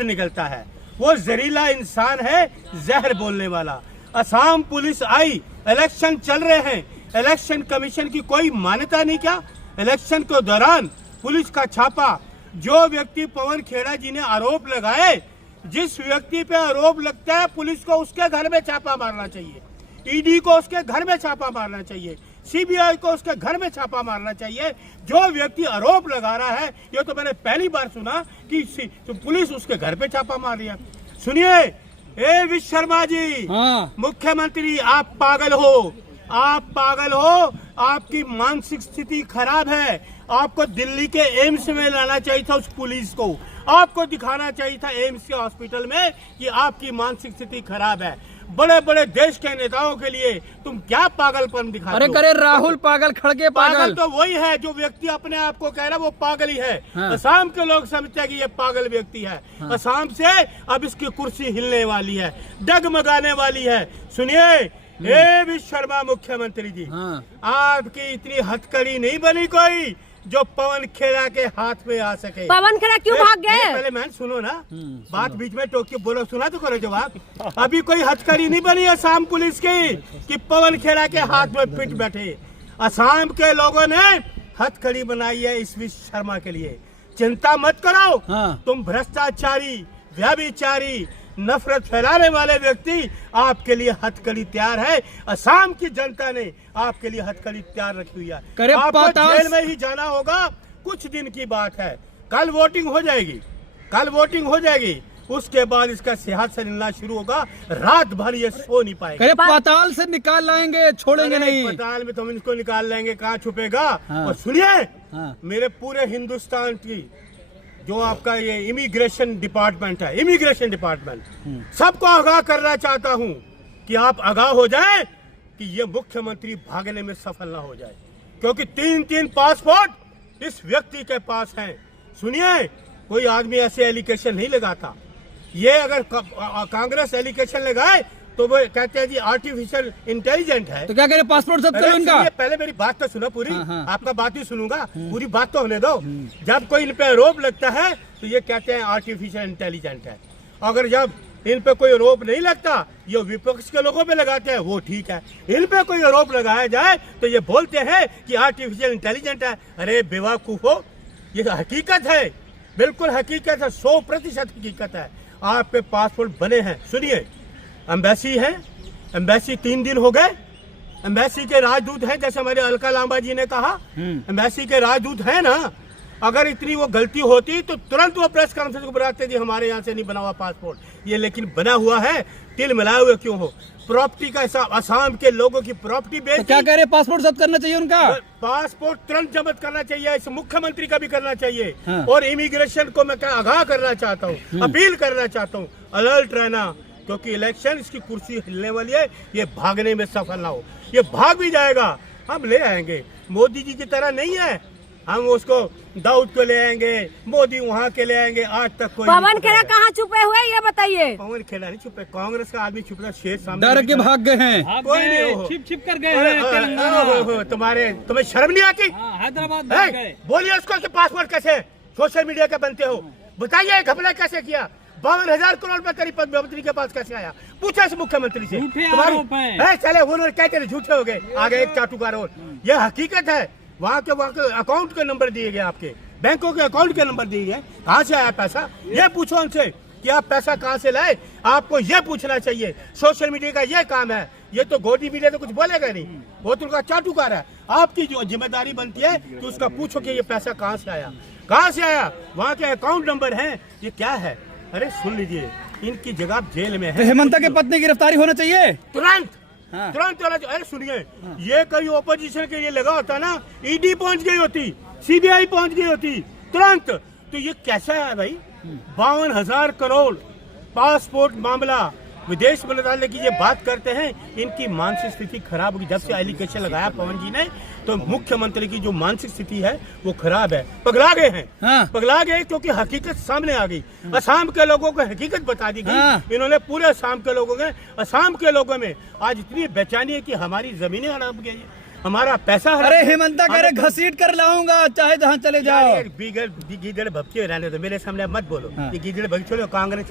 जहर निकलता है। वो जहरीला इंसान है, जहर बोलने वाला। असम पुलिस आई, इलेक्शन चल रहे हैं, इलेक्शन कमीशन की कोई मान्यता नहीं क्या? इलेक्शन के दौरान पुलिस का छापा, जो व्यक्ति पवन खेड़ा जी ने आरोप लगाए, जिस व्यक्ति पे आरोप लगता है पुलिस को उसके घर में छापा मारना चाहिए, ईडी को उसके घर में छापा मारना चाहिए, सीबीआई को उसके घर में छापा मारना चाहिए। जो व्यक्ति आरोप लगा रहा है, ये तो मैंने पहली बार सुना कि तो पुलिस उसके घर पे छापा मार रही है। सुनिए, ए विश्व शर्मा जी, हाँ। मुख्यमंत्री आप पागल हो, आप पागल हो, आपकी मानसिक स्थिति खराब है। आपको दिल्ली के एम्स में लाना चाहिए था उस पुलिस को, आपको दिखाना चाहिए था एम्स के हॉस्पिटल में कि आपकी मानसिक स्थिति खराब है। बड़े बड़े देश के नेताओं के लिए तुम क्या पागलपन दिखाते हो? अरे करे राहुल पागल, खड़गे पागल तो वही है जो व्यक्ति अपने आप को कह रहा है वो पागल ही है। हाँ। असम के लोग समझते हैं कि ये पागल व्यक्ति है। हाँ। असम से अब इसकी कुर्सी हिलने वाली है, डगमगाने वाली है। सुनिए, ए विश्व शर्मा मुख्यमंत्री जी, हाँ। आपकी इतनी हथकड़ी नहीं बनी कोई जो पवन खेड़ा के हाथ में आ सके। पवन खेड़ा क्यों भाग गए? पहले मैं सुनो ना, बात बीच में टोक के बोलो, सुना तो करो जवाब। अभी कोई हथकड़ी नहीं बनी असम पुलिस की कि पवन खेड़ा के हाथ में पिट बैठे। असम के लोगों ने हथकड़ी बनाई है इस विश्व शर्मा के लिए। चिंता मत करो, हाँ। तुम भ्रष्टाचारी, व्यभिचारी, नफरत फैलाने वाले व्यक्ति, आपके लिए हथकड़ी तैयार है। असम की जनता ने आपके लिए हथकड़ी तैयार रखी हुई है। आपको जेल में ही जाना होगा, कुछ दिन की बात है। कल वोटिंग हो जाएगी, कल वोटिंग हो जाएगी, उसके बाद इसका सेहत से मिलना शुरू होगा। रात भर ये सो नहीं पाएगा। पाताल से निकाल लाएंगे, छोड़ेंगे नहीं। पाताल में तो हम इसको निकाल लेंगे, कहाँ छुपेगा। हाँ। और सुनिए, हाँ। मेरे पूरे हिंदुस्तान की जो आपका ये इमिग्रेशन डिपार्टमेंट है, इमिग्रेशन डिपार्टमेंट, सबको आगाह करना चाहता हूँ कि आप आगाह हो जाए कि ये मुख्यमंत्री भागने में सफल ना हो जाए, क्योंकि 3-3 पासपोर्ट इस व्यक्ति के पास हैं। सुनिए, कोई आदमी ऐसे एलिगेशन नहीं लगाता। ये अगर कांग्रेस एलिगेशन लगाए तो वो कहते हैं जी आर्टिफिशियल इंटेलिजेंट है। तो क्या करें, पासपोर्ट जब्त करो इनका? पहले मेरी बात तो सुनो पूरी। हाँ, हाँ। आपका बात ही सुनूंगा, पूरी बात तो होने दो। जब कोई इन पे आरोप लगता है तो ये कहते हैं आर्टिफिशियल इंटेलिजेंट है। अगर जब इन पे कोई आरोप नहीं लगता, ये विपक्ष के लोगों पे लगाते हैं, वो ठीक है। इन पे कोई आरोप लगाया जाए तो ये बोलते हैं कि आर्टिफिशियल इंटेलिजेंट है। अरे बेवकूफो, ये तो हकीकत है, बिल्कुल हकीकत है, 100% हकीकत है। आपके पासपोर्ट बने हैं। सुनिए, एम्बेसी है, एम्बेसी 3 दिन हो गए, एम्बेसी के राजदूत हैं, जैसे हमारे अलका लांबा जी ने कहा, एम्बेसी के राजदूत हैं ना। अगर इतनी वो गलती होती तो तुरंत वो प्रेस कॉन्फ्रेंस को बुलाते थे, हमारे यहाँ से नहीं बना हुआ पासपोर्ट। ये लेकिन बना हुआ है, तिल मिलाए हुए क्यों हो? प्रॉपर्टी का हिसाब, असम के लोगों की प्रॉपर्टी बेच। तो क्या कह रहे, पासपोर्ट जब्त करना चाहिए उनका? पासपोर्ट तुरंत जब्त करना चाहिए, इस मुख्यमंत्री का भी करना चाहिए। हाँ। और इमिग्रेशन को मैं क्या आगाह करना चाहता हूँ, अपील करना चाहता हूँ, अलर्ट रहना, क्योंकि इलेक्शन इसकी कुर्सी हिलने वाली है। ये भागने में सफल ना हो, ये भाग भी जाएगा, हम ले आएंगे। मोदी जी की तरह नहीं है, हम उसको दाऊद को ले आएंगे, मोदी वहाँ के ले आएंगे। आज तक कोई पवन खेड़ा कहाँ छुपे हुए ये बताइए? पवन खेड़ा नहीं छुपे, कांग्रेस का आदमी छुपा, शेर सामने डर के भाग गए हैं। कोई नहीं हो, छिप कर गए हैं। तुम्हें शर्म नहीं आती? हैदराबाद बोलिए उसको कि पासपोर्ट कैसे सोशल मीडिया के बनते हो, बताइए घपला कैसे किया? 52,000 करोड़ रुपए करीब प्रधानमंत्री के पास कैसे आया? पूछा इस मुख्यमंत्री से। चले वो कहते झूठे हो गए, आगे एक चाटुकार और। यह हकीकत है, वहाँ के अकाउंट के नंबर दिए गए, आपके बैंकों के अकाउंट के नंबर दिए गए। कहाँ से आया पैसा, ये पूछो उनसे कि आप पैसा कहाँ से लाए। आपको ये पूछना चाहिए। सोशल मीडिया का ये काम है, ये तो गोदी मीडिया तो कुछ बोलेगा नहीं, वो तो उनका चाटुकार है। आपकी जो जिम्मेदारी बनती है कि उसका पूछो कि ये पैसा कहाँ से आया, कहाँ से आया, वहाँ के अकाउंट नंबर है, ये क्या है। अरे सुन लीजिए, इनकी जगह जेल में है। हेमंता के पत्नी की गिरफ्तारी होना चाहिए तुरंत। हाँ। तुरंत। अरे सुनिए, ये कहीं ओपोजिशन के लिए लगा होता ना, ईडी पहुंच गई होती, सीबीआई पहुंच गई होती तुरंत। तो ये कैसा है भाई? 52,000 करोड़ पासपोर्ट मामला, विदेश मंत्रालय की ये बात करते हैं। इनकी मानसिक स्थिति खराब होगी। जब से एलिगेशन लगाया पवन जी ने, तो मुख्यमंत्री की जो मानसिक स्थिति है वो खराब है, पगला गए हैं। हाँ। पगला गए क्योंकि हकीकत सामने आ गई। असम के लोगों को हकीकत बता दी गई। हाँ। इन्होंने पूरे असम के लोगों में आज इतनी बेचैनी है कि हमारी जमीनें हड़प गई है, हमारा पैसा हड़प अरे रहे हैं। हेमंता कह रहे घसीट कर लाऊंगा चाहे जहाँ चले जाओ। गीदड़ भक्के रहने दो, मेरे सामने मत बोलो। हाँ। ये गीदड़ भक्के छोड़ो, कांग्रेस